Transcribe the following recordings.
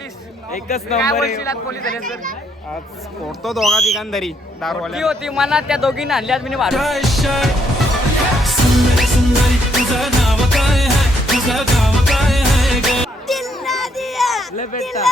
Police एकच काय number बोलशील आज पोलीस झाले सर? आज फोडतो दोघा तिघांदरी ती दारूवाल्या होती मनात त्या दोघींना आणली आज मी मारून. बेटा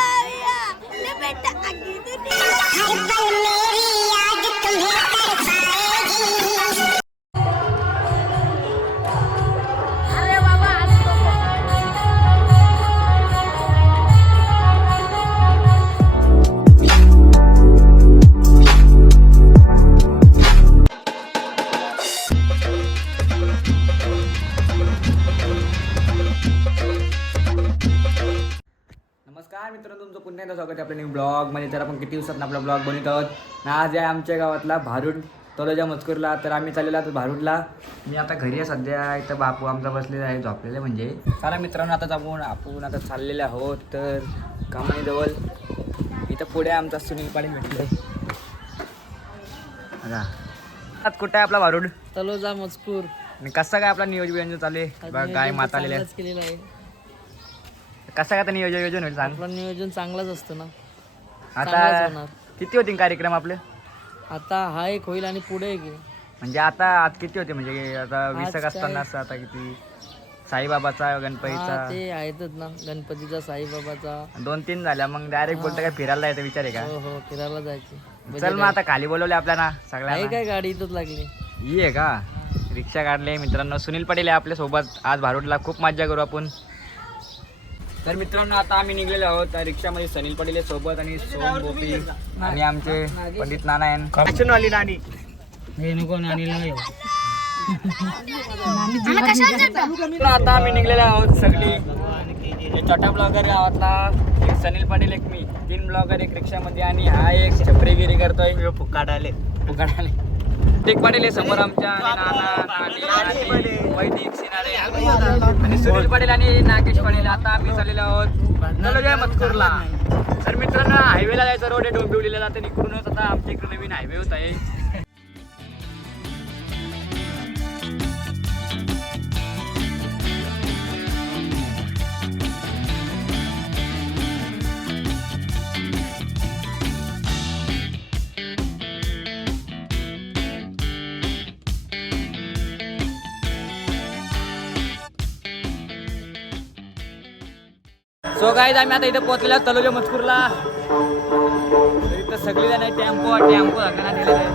नमस्कार मित्रांनो, तुमचं पुन्हा एकदा स्वागत आहे आपल्या न्यू ब्लॉगमध्ये. तर आपण किती दिवसात आपला ब्लॉग बनवत आहोत ना. आज आहे आमच्या गावातला भारूड तलोजा मजकूरला. तर आम्ही चाललेलो आहोत भारूडला. मी आता घरी आहे सध्या. इथं बापू आमचा बसलेला आहे, झोपलेला म्हणजे. चला मित्रांनो, आता आपण आता चाललेले आहोत तर कामानीजवळ. इथं पुढे आमचा सुनील पाटील भेटले. आता कुठं आहे आपला भारूड तलोजा मजकूर. आणि कसं काय आपला नियोजन चालू आहे बघ. गाय माता आलेल्या आहेत. केलेलं आहे. कसं काय आता नियोजन होईल सांग. आपलं नियोजन चांगलंच असतं ना. चांगलंच आता होणार. किती होतील कार्यक्रम आपले? आता हा एक होईल आणि पुढे एक आहे. म्हणजे आता आज किती होते म्हणजे आता आज विसक असताना असं आता किती? साईबाबाचा गणपतीचा हा, ते आहेतच ना. गणपतीचा, साईबाबाचा. 2-3 झाल्या. मग डायरेक्ट बोलतो काय फिरायला जायचं विचार आहे हो हो, फिरायला जायचे. का? चल मग आता खाली बोलवले आपल्याला काही सगळ्यांना. काय गाडी इथंच लागली. ही आहे का? रिक्षा काढले मित्रांनो. सुनील पाटील आहे आपल्या सोबत. आज भारूडला खूप मजा करू आपण. तर मित्रांनो, आता आम्ही निघलेलो आहोत रिक्षामध्ये. सुनील पाटील आहे सोबत आणि सोम गोपी आणि आमचे पंडित नाना आहे. वाली नानी आता आम्ही निघलेलो आहोत सगळी. हे छोटा ब्लॉगर गावातला, एक सुनील पाटील, एक मी, 3 ब्लॉगर एक रिक्षामध्ये. आणि हा एक छपरीगिरी करतोय फुकाट आले. टेक पाटील आहे समोर आमच्या. आणि नाना, नानी, वैदिक, सिनारे आणि सुनील पाटील आणि नागेश पाटील. आता आम्ही चाललेलो आहोत तलोजा मजकूरला. तर मित्रांनो, हायवेला जायचं रोड आहे डोंबिवलीला जातं. इकडूनच आता आमच्या इकडे नवीन हायवे होत आहे. सो गाईज, आम्ही आता इथे पोहोचलेलो आहोत तलोजा मजकूरला. इथं सगळी जण आहे. टेम्पो धरताना दिलेला आहे.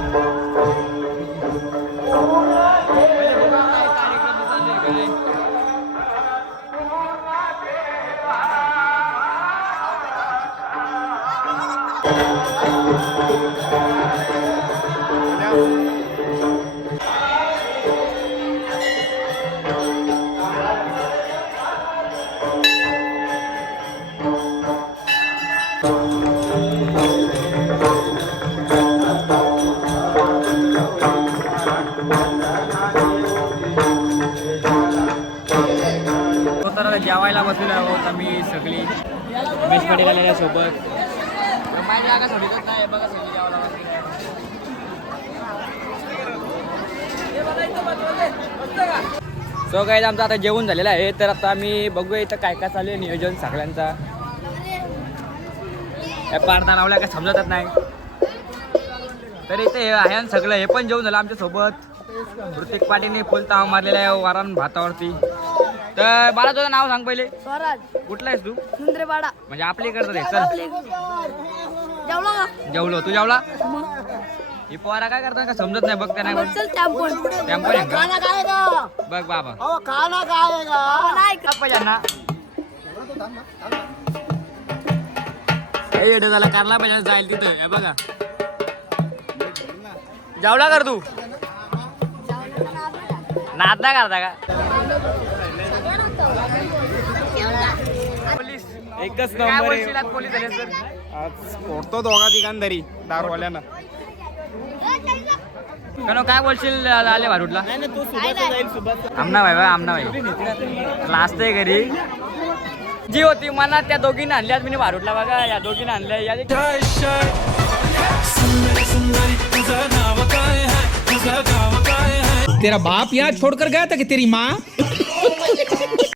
तर जेवायला बसलेलो आहोत आम्ही सगळी. रमेश पाटील आलेल्या सोबत. बाहेर जागा सोडतच नाही बघा. सगळी जेवायला बसलेली. सो गाईज, आमचं आता जेवण झालेलं आहे. तर आता आम्ही बघूया इथं काय काय चालू आहे नियोजन सगळ्यांचा. पारदा लावला काय समजतच नाही. तर इथे आहे ना सगळं. हे पण जेवण झालं आमच्या सोबत. ऋतिक पाटीलने फुल ताव मारलेला आहे वरण भातावरती. तर मला तुझं नाव सांग पहिले. स्वराज. कुठला आहेस तू? सुंदरेपाडा. म्हणजे आपली इकडचं आहे. चल जेवला का? जेवलो. तू जेवला? ही पोरा काय करतात का समजत नाही. बघ त्या नाही चल टेम्पो. टेम्पो आहे का? खाना खाएगा. बघ बाबा खाना खाएगा. नाही का? पहिल्यांदा हे एवढं झाला कारला पाहिजे जाईल तिथं. हे बघा जेवला कर तू? नाद नाही करता का? पोलीस एकच काय नंबर बोलशील आज पोलीस झाले सर? आज फोडतो दोघा तिघांदरी दारूवाल्यानं. कनो काय बोलशील आले भारूडला? आमना भाई आमना भाई लास्ट आहे घरी. जी होती मनात त्या दोघींना आणली आज मी भारूडला. बघा या दोघींना आणल्या. या तेरा बाप यहाँ छोड़कर गया था कि तेरी माँ?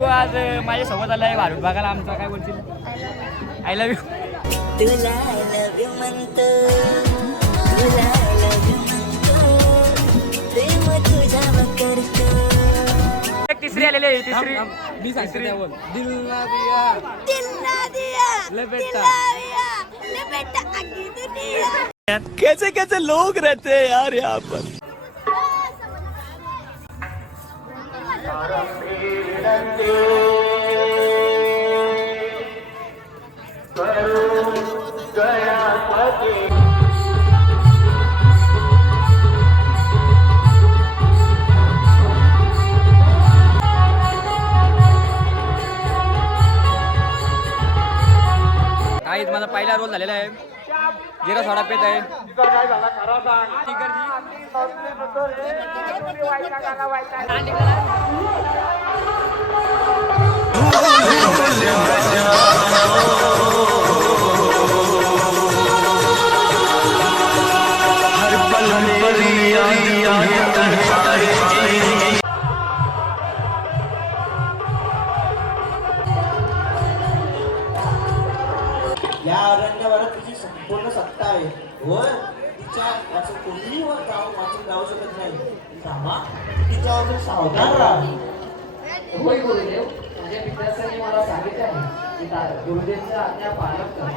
आज माझ्या सोबत आलाय भारूड बघायला आमचा. काय बोलशील? I love you. तुला लव यू म्हणतो, तुला लव यू म्हणतो, प्रेम तुझ्यावर करतो. तिसरी आलेली आहे तिसरी. मी सांगते त्यावर दिल ना दिया लपेटा. कैसे कैसे लोग रहते हैं यार यहाँ पर. काहीच माझा पहिला रोल झालेला आहे. जिरा सोडा पेत आहे. या अरण्यवरात तिची संपूर्ण सत्ता आहे. होय, तिच्या असं कोणीही वर वाचून जाऊ शकत नाही. थांबा, तिच्यावर सावधान राहा. होय गुरुदेव, माझ्या पित्याने मला सांगितले आहे की गुरुदेवच्या आज्ञा पालन कर.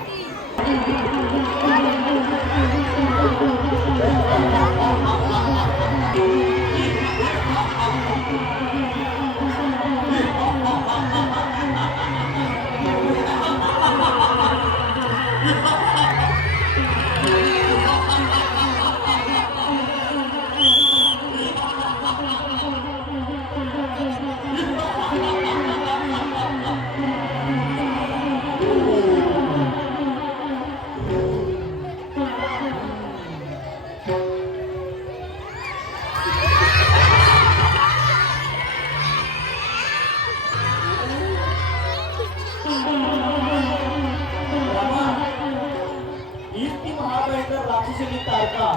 हीच ती महाभयंकर राक्षसीची तारका.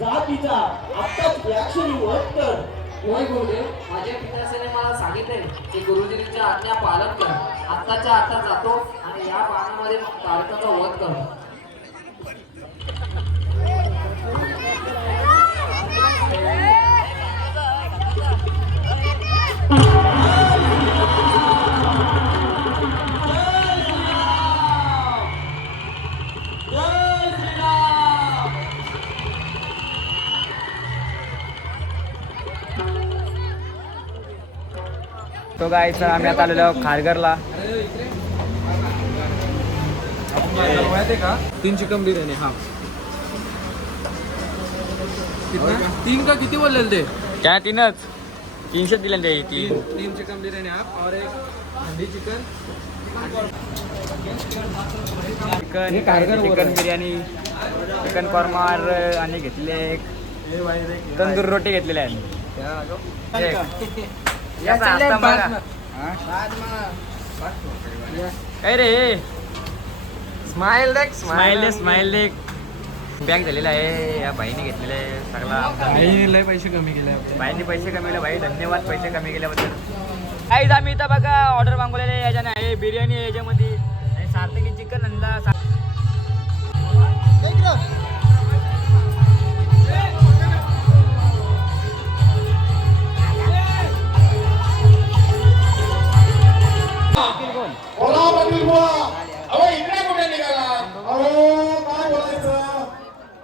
जा तिचा आत्ताच याक्षणी वध कर. होय गुरुदेव, माझ्या पित्याने मला सांगितले की गुरुजींच्या आज्ञा पालन कर. आत्ताच्या आता जातो आणि या पाण्यामध्ये तारकाचा वध करतो. तो गायचा आम्ही आता आलेलो खारघरला. 3 चिकन बिर्याणी. हा तीन का किती बोलले ते? काय 3च 300 दिले ते 3 चिकन बिर्याणी हाफ और एक handi chicken. Chicken biryani, chicken korma आणि घेतले एक तंदूर रोटी घेतलेल्या आहे. काय रे स्माइल देख स्माइल देख. बॅग झालेला आहे. या बाईने घेतलेला आहे सगळा. लय पैसे कमी केले बाईने पैसे कमी केले. भाई धन्यवाद पैसे कमी केल्याबद्दल. काहीच आम्ही इथं बघा ऑर्डर मागवलेले याच्याने आहे. बिर्याणी आहे याच्यामध्ये आणि सार्थकी चिकन आणला.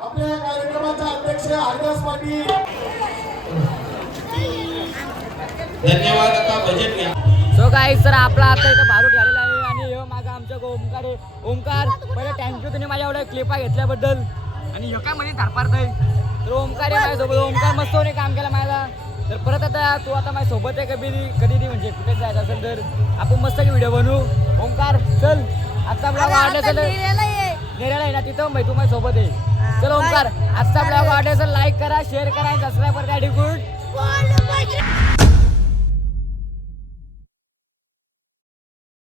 आपल्या कार्यक्रमाच्या अध्यक्ष हरिदास पाटील. धन्यवाद. आता बजेट घ्या. सो गाईस तर आपला आता इथं भारूड झालेला आहे आणि हे मागं आमच्या ओमकार आहे. ओमकार पहिले थँक्यू तुम्ही माझ्या एवढ्या क्लिपा घेतल्याबद्दल. आणि हे काय मध्ये थारपारत आहे तर ओमकार आहे माझ्यासोबत. ओमकार मस्त काम केला माझ्याला. तर परत आता तू आता माझ्यासोबत आहे कधी नाही म्हणजे कुठे जायचं असेल तर आपण मस्त व्हिडिओ बनवू. ओमकार चल आजचा ब्लॉग आवडला असेल नेराला आहे ना तिथं तू माझ्या सोबत आहे. चल ओमकार आजचा ब्लॉग आवडला असेल लाईक करा, शेअर करा आणि सबस्क्राईब करा. गुड